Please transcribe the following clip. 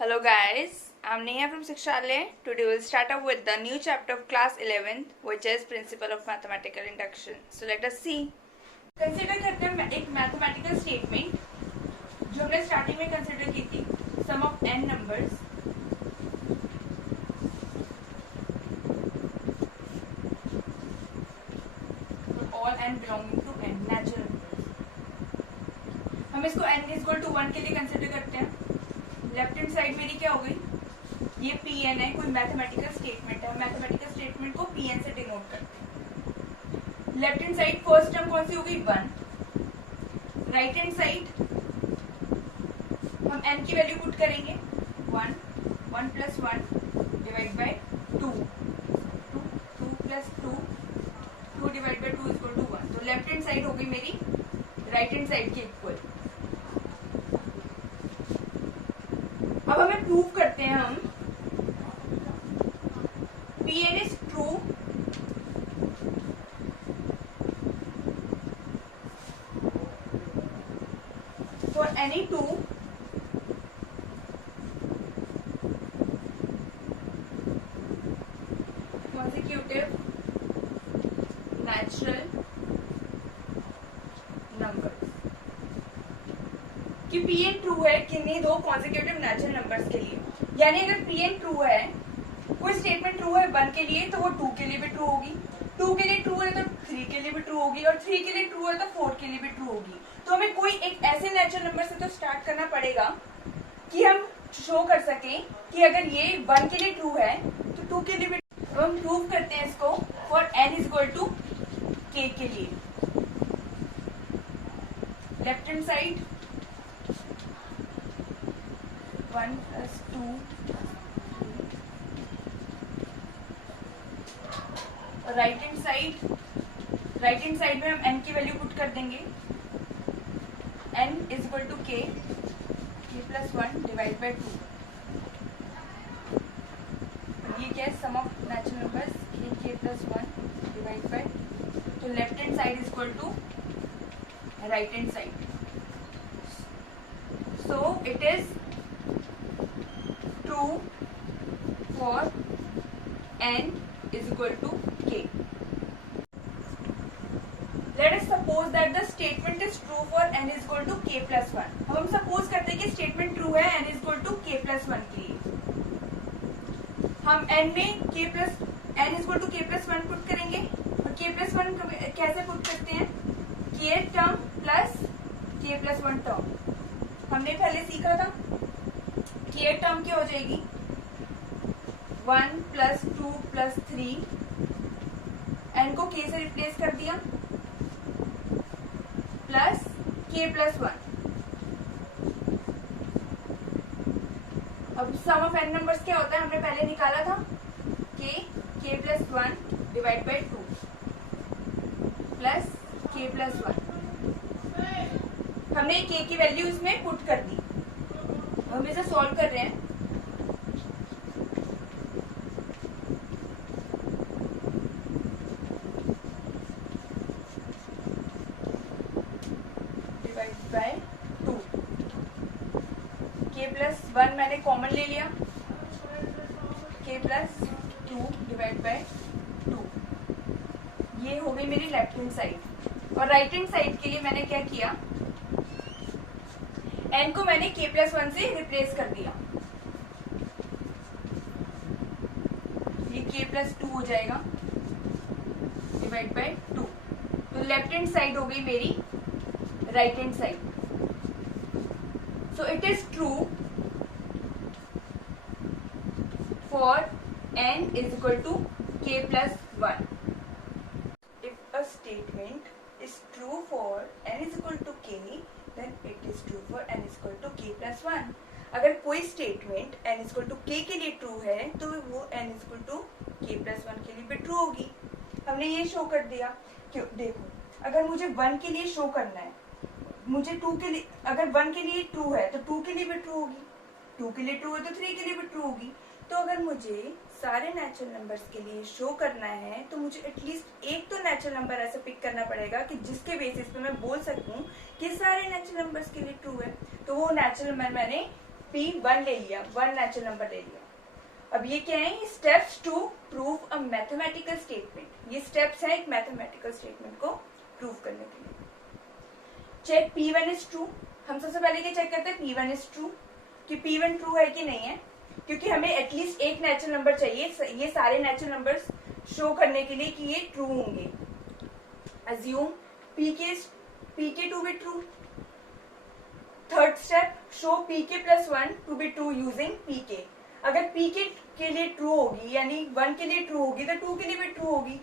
Hello guys, I'm Neha from Shikshalaya. Today we'll start up with the new chapter of class 11th which is Principle of Mathematical Induction. So let us see. Consider करते हैं एक mathematical statement जो हमने starting में consider की थी. Sum of n numbers all n belonging to n natural numbers. हम इसको n is equal to 1 के लिए consider करते हैं. लेफ्ट हैंड साइड मेरी क्या हो गई, ये पी एन है, कोई मैथमेटिकल स्टेटमेंट है. मैथमेटिकल स्टेटमेंट को पी एन से डिनोट करते हैं. Left hand side first term कौन सी हो गई, 1. राइट हैंड साइड हम एन की वैल्यू पुट करेंगे 1. 1 plus 1 divide by 2. 2 plus 2 2 divide by 2 equal to 1. तो लेफ्ट हैंड साइड हो गई मेरी राइट हैंड साइड के इक्वल. अब हमें प्रूव करते हैं हम P N is true for any two consecutive natural numbers. कि पी एन ट्रू है किन्हीं दो कॉन्जिक्यूटिव नेचुरल नंबर्स के लिए. यानी अगर पी एन ट्रू है, कोई स्टेटमेंट ट्रू है 1 के लिए तो वो 2 के लिए भी ट्रू होगी, 2 के लिए ट्रू है तो 3 के लिए भी ट्रू होगी, और 3 के लिए ट्रू है तो 4 के लिए भी ट्रू होगी. तो हमें कोई एक ऐसे नेचुरल नंबर से तो स्टार्ट करना पड़ेगा कि हम शो कर सकें कि अगर ये 1 के लिए ट्रू है तो 2 के लिए भी. तो हम प्रूव करते हैं इसको for n is equal to k के लिए. Left hand side 1 plus 2 right hand side में हम n की वैल्यू पुट कर देंगे. n is equal to k plus 1 divide by 2. ये क्या है, sum of natural numbers k plus 1 divide by. तो left hand side is equal to right hand side. So it is true for n is equal to k. Let us suppose that the statement is true for n is equal to k plus 1. अब हम suppose करते हैं कि statement true है n is equal to k plus 1 के लिए. हम n में n is equal to k plus 1 put करेंगे. और k plus 1 कैसे पुट करते हैं, k term plus k plus 1 term. हमने पहले सीखा था k टर्म क्या हो जाएगी, 1 प्लस 2 प्लस 3, n को k से रिप्लेस कर दिया, प्लस k प्लस 1. अब सम ऑफ n नंबर्स क्या होता है, हमने पहले निकाला था k plus 1 divide by 2 plus k plus 1. हमने k की वैल्यू इसमें पुट कर दी. हम इसे सॉल्व कर रहे हैं. Divide by 2. k प्लस 1 मैंने कॉमन ले लिया, k प्लस 2 डिवाइड बाय 2. ये हो गई मेरी लेफ्ट हैंड साइड. और राइट हैंड साइड के लिए मैंने क्या किया, n को मैंने k प्लस 1 से रिप्लेस कर दिया. ये k प्लस 2 हो जाएगा डिवाइड बाय 2. तो लेफ्ट हैंड साइड हो गई मेरी right hand side. So it is true for n is equal to k plus 1. If a statement is true for n is equal to k then it is true for n is equal to k plus 1. अगर कोई statement n is equal to k के लिए true है तो वो n is equal to k plus 1 के लिए भी ट्रू होगी. हमने ये शो कर दिया. क्यों, देखो अगर मुझे 1 के लिए शो करना है, मुझे 2 के लिए, अगर 1 के लिए ट्रू है तो 2 के लिए भी ट्रू होगी, 2 के लिए ट्रू है तो 3 के लिए भी ट्रू होगी. तो अगर मुझे सारे नेचुरल नंबर्स के लिए शो करना है तो मुझे एटलीस्ट एक तो नेचुरल नंबर ऐसा पिक करना पड़ेगा कि जिसके बेसिस पे मैं बोल सकूं कि सारे नेचुरल नंबर्स के लिए ट्रू है. तो वो नेचुरल नंबर मैंने पी वन ले लिया, वन नेचुरल नंबर ले लिया। अब ये क्या है, steps to prove a mathematical statement. ये स्टेप्स है एक मैथमेटिकल स्टेटमेंट को प्रूव करने के लिए। Check P1 is true. हम सबसे पहले क्या चेक करते हैं, P1 इज ट्रू, कि P1 ट्रू है कि नहीं है, क्योंकि हमें एटलीस्ट एक नेचुरल नंबर चाहिए ये सारे नेचुरल नंबर्स शो करने के लिए कि ये ट्रू होंगे। Assume pk to be true. Third step, show pk+1 to be true using pk। अगर pk के लिए ट्रू होगी यानी 1 के लिए ट्रू होगी तो 2 के लिए भी ट्रू होगी।